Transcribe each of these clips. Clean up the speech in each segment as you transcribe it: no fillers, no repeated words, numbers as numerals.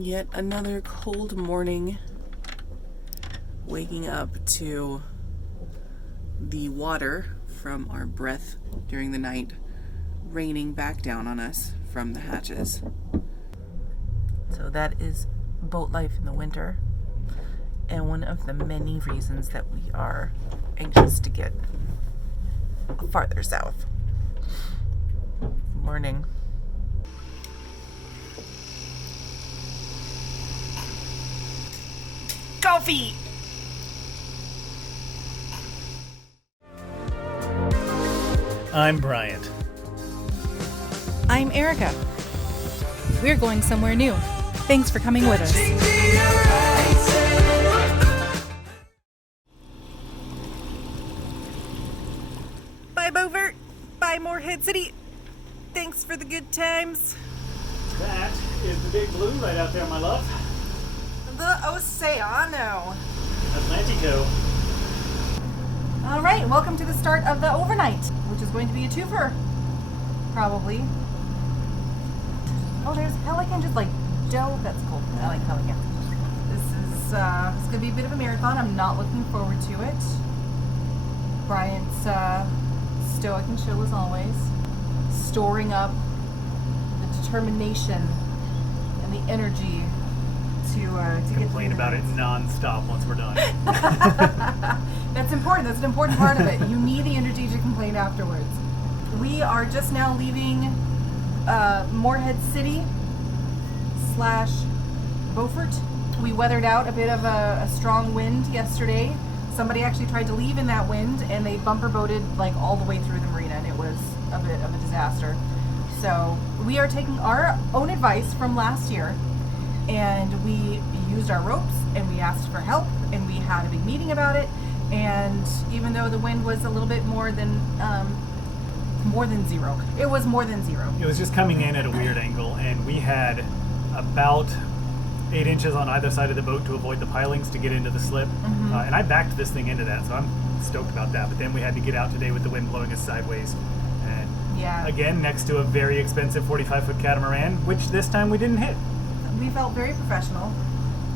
Yet another cold morning, waking up to the water from our breath during the night raining back down on us from the hatches. So that is boat life in the winter, and one of the many reasons that we are anxious to get farther south. Morning. Coffee! I'm Bryant. I'm Erica. We're going somewhere new. Thanks for coming with us. Bye, Beaufort. Bye, Moorhead City. Thanks for the good times. That is the big blue right out there, my love. The Oceano. Atlantico. All right, welcome to the start of the overnight, which is going to be a twofer, probably. Oh, there's pelican just like doe. That's cool. I like pelican. This is it's gonna be a bit of a marathon. I'm not looking forward to it. Bryant's stoic and chill as always, storing up the determination and the energy to Complain about it non-stop once we're done. That's important. That's an important part of it. You need the energy to complain afterwards. We are just now leaving Moorhead City / Beaufort. We weathered out a bit of a strong wind yesterday. Somebody actually tried to leave in that wind, and they bumper boated like all the way through the marina, and it was a bit of a disaster. So we are taking our own advice from last year, and we used our ropes, and we asked for help, and we had a big meeting about it. And even though the wind was a little bit more than zero, it was more than zero. It was just coming in at a weird angle, and we had about 8 inches on either side of the boat to avoid the pilings to get into the slip. Mm-hmm. And I backed this thing into that, so I'm stoked about that. But then we had to get out today with the wind blowing us sideways. And Yeah. again, next to a very expensive 45-foot catamaran, which this time we didn't hit. We felt very professional.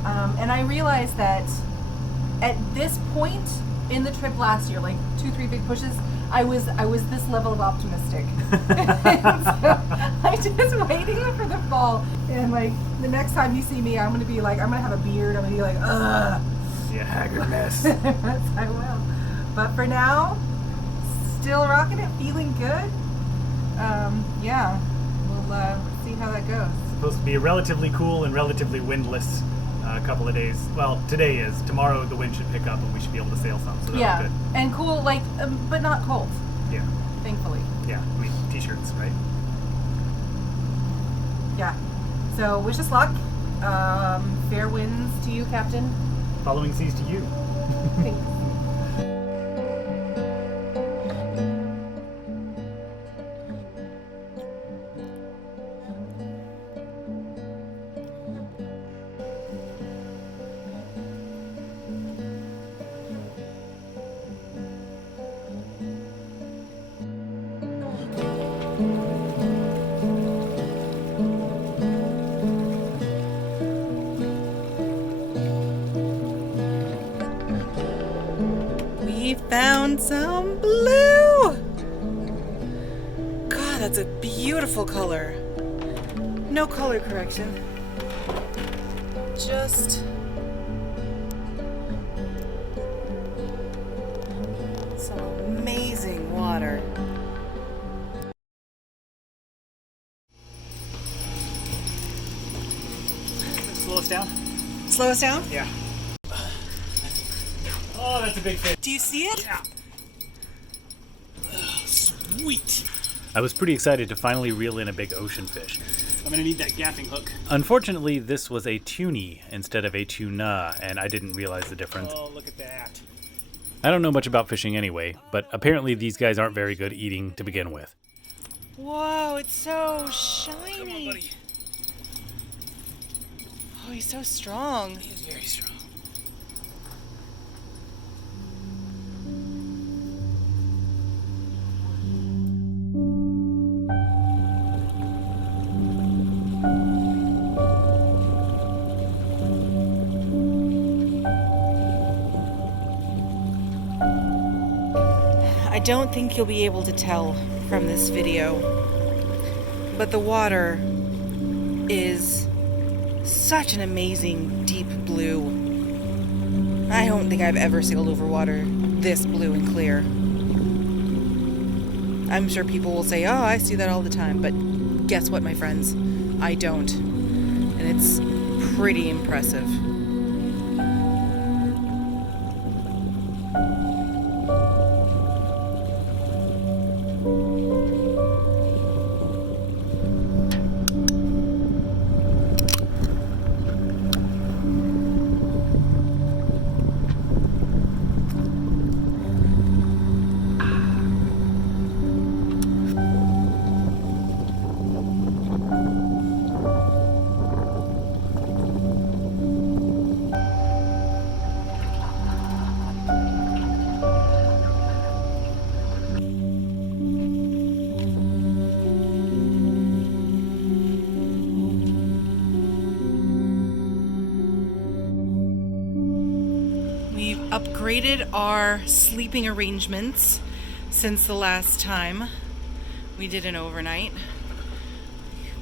And I realized that at this point in the trip last year, like 2-3 big pushes, I was this level of optimistic. So I'm just waiting for the fall. And like the next time you see me, I'm gonna have a beard. I'm gonna be like, ugh. Yeah, haggard mess. Yes, I will. But for now, still rocking it, feeling good. Yeah, we'll see how that goes. Supposed to be relatively cool and relatively windless a couple of days. Well, today is. Tomorrow the wind should pick up and we should be able to sail some. So that'll be good. And cool, like, but not cold. Yeah. Thankfully. Yeah. I mean, t-shirts, right? Yeah. So wish us luck. Fair winds to you, Captain. Following seas to you. Thanks. We found some blue! God, that's a beautiful color. No color correction. Just some amazing water. Slow us down. Slow us down? Yeah. Oh, that's a big fish. Do you see it? Yeah. Sweet. I was pretty excited to finally reel in a big ocean fish. I'm gonna need that gaffing hook. Unfortunately, this was a tunny instead of a tuna, and I didn't realize the difference. Oh, look at that. I don't know much about fishing anyway, but apparently these guys aren't very good eating to begin with. Whoa, it's so shiny. Come on, buddy. Oh, he's so strong. He is very strong. don't think you'll be able to tell from this video, but the water is such an amazing deep blue. I don't think I've ever sailed over water this blue and clear. I'm sure people will say, oh, I see that all the time, but guess what, my friends? I don't. And it's pretty impressive. We've upgraded our sleeping arrangements since the last time we did an overnight.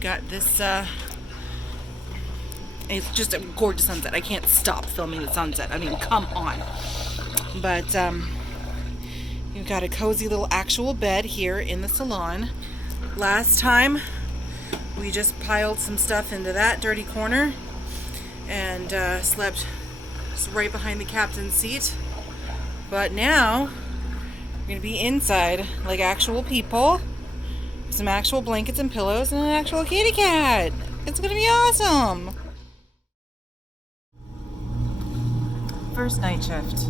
Got this, it's just a gorgeous sunset. I can't stop filming the sunset. I mean, come on. But, we've got a cozy little actual bed here in the salon. Last time, we just piled some stuff into that dirty corner and slept right behind the captain's seat. But now we're gonna be inside like actual people, some actual blankets and pillows, and an actual kitty cat. It's gonna be awesome. First night shift.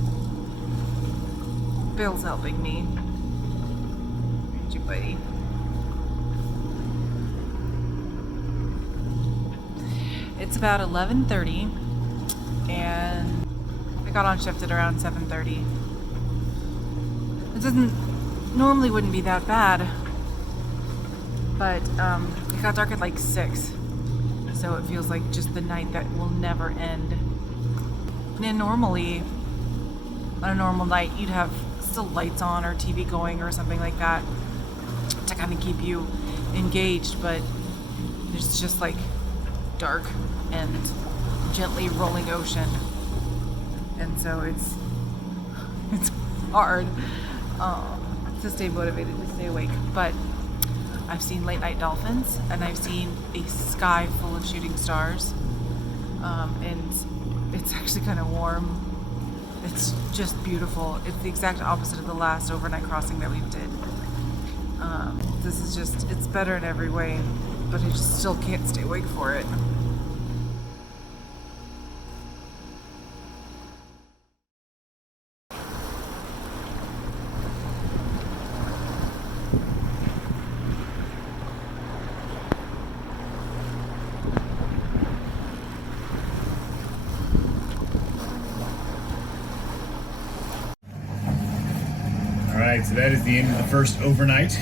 Bill's helping me. Aren't you, buddy? It's about 11:30 and I got on shift at around 7:30. It normally wouldn't be that bad, but it got dark at like 6, so it feels like just the night that will never end. And normally, on a normal night, you'd have still lights on or TV going or something like that to kind of keep you engaged, but it's just like dark and gently rolling ocean. And so it's hard to stay motivated, to stay awake. But I've seen late night dolphins, and I've seen a sky full of shooting stars, and it's actually kind of warm. It's just beautiful. It's the exact opposite of the last overnight crossing that we did. This is just, it's better in every way, but I just still can't stay awake for it. Alright, so that is the end of the first overnight.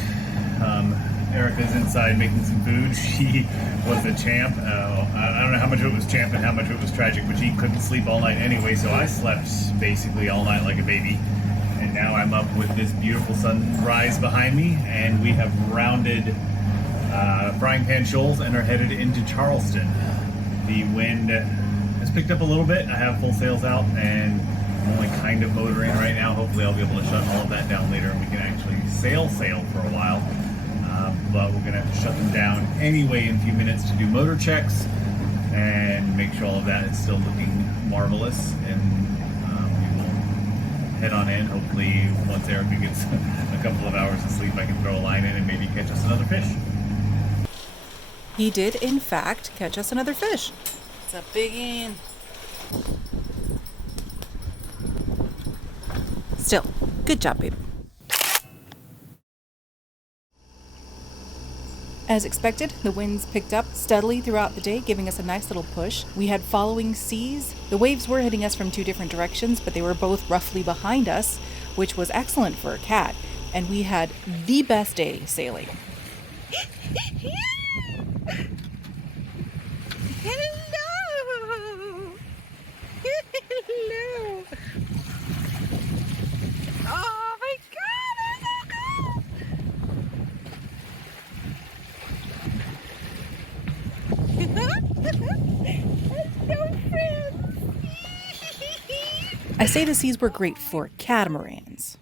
Erica's inside making some food. She was a champ. I don't know how much of it was champ and how much of it was tragic, but she couldn't sleep all night anyway, so I slept basically all night like a baby. And now I'm up with this beautiful sunrise behind me, and we have rounded Frying Pan Shoals and are headed into Charleston. The wind has picked up a little bit. I have full sails out, and I'm only kind of motoring right now. Hopefully I'll be able to shut all of that down later and we can actually sail for a while. But we're going to have to shut them down anyway in a few minutes to do motor checks and make sure all of that is still looking marvelous. And we will head on in. Hopefully once Erica gets a couple of hours of sleep, I can throw a line in and maybe catch us another fish. He did, in fact, catch us another fish. It's a big one. Still, good job, babe. As expected, the winds picked up steadily throughout the day, giving us a nice little push. We had following seas. The waves were hitting us from two different directions, but they were both roughly behind us, which was excellent for a cat. And we had the best day sailing. Hello! Hello! Oh my God! I say the seas were great for catamarans.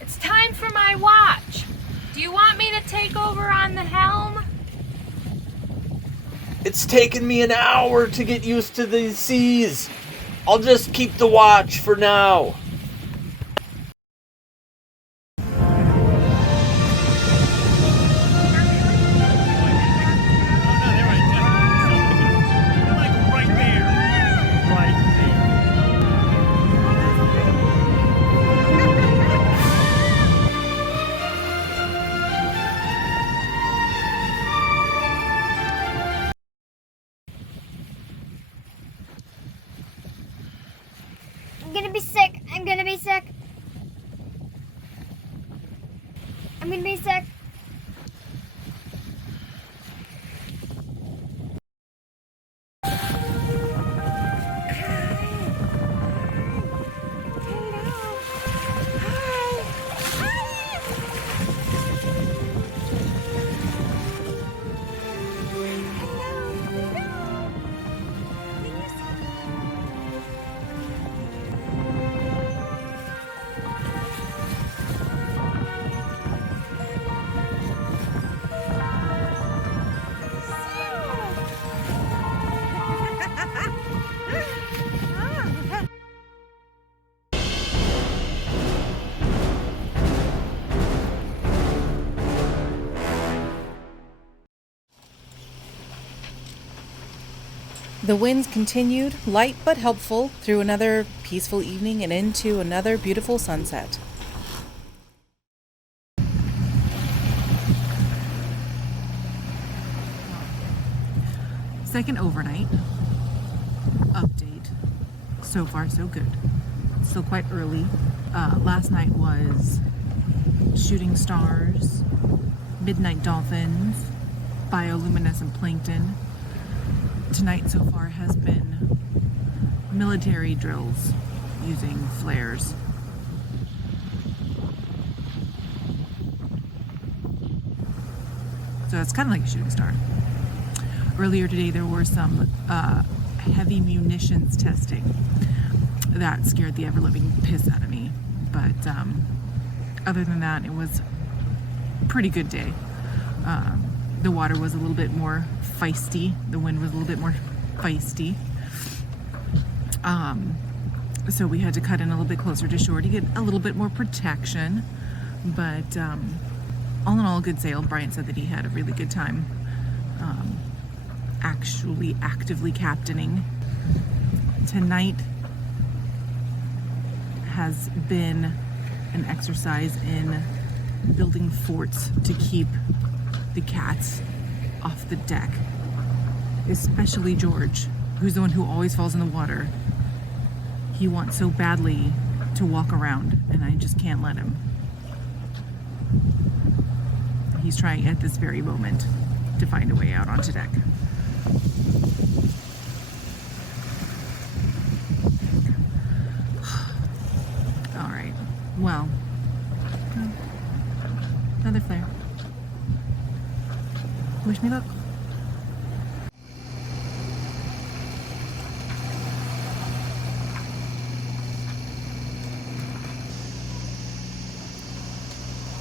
It's time for my watch. Do you want me to take over on the helm? It's taken me an hour to get used to these seas. I'll just keep the watch for now. I'm gonna be sick. I'm gonna be sick. I'm gonna be sick. The winds continued, light but helpful, through another peaceful evening and into another beautiful sunset. Second overnight. Update. So far, so good. Still quite early. Last night was shooting stars, midnight dolphins, bioluminescent plankton. Tonight so far has been military drills using flares. So it's kind of like a shooting star. Earlier today there were some heavy munitions testing that scared the ever-living piss out of me. But other than that, it was a pretty good day. The water was a little bit more feisty. The wind was a little bit more feisty. So we had to cut in a little bit closer to shore to get a little bit more protection. But all in all, a good sail. Bryant said that he had a really good time actually actively captaining. Tonight has been an exercise in building forts to keep the cats off the deck, especially George, who's the one who always falls in the water. He wants so badly to walk around, and I just can't let him. He's trying at this very moment to find a way out onto deck. All right, well, another flare. Wish me luck.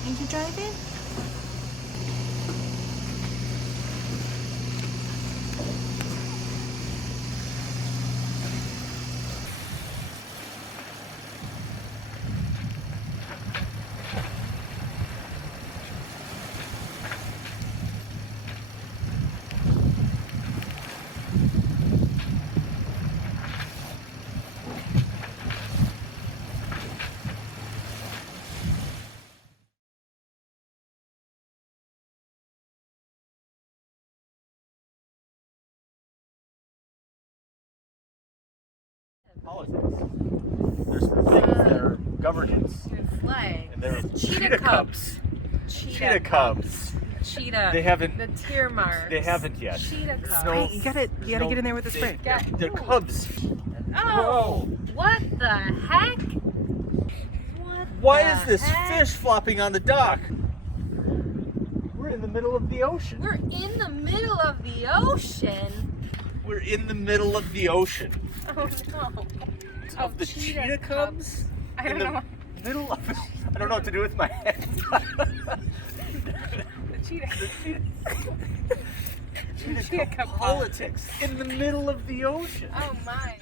Are you driving? politics. There's things that are governance. Your flag. And there's Cheetah cubs. Cheetah cubs. Cheetah. They haven't. The tear marks. They haven't yet. Cheetah cubs. No. Hey, you gotta get in there with the spray. They're cubs. Oh, what the heck? Why is this fish flopping on the dock? We're in the middle of the ocean. We're in the middle of the ocean. We're in the middle of the ocean. Oh no. Of the cheetah cubs? I don't in know. the middle of it. I don't know what to do with my hands. The cheetah. Cheetah cub politics in the middle of the ocean. Oh my.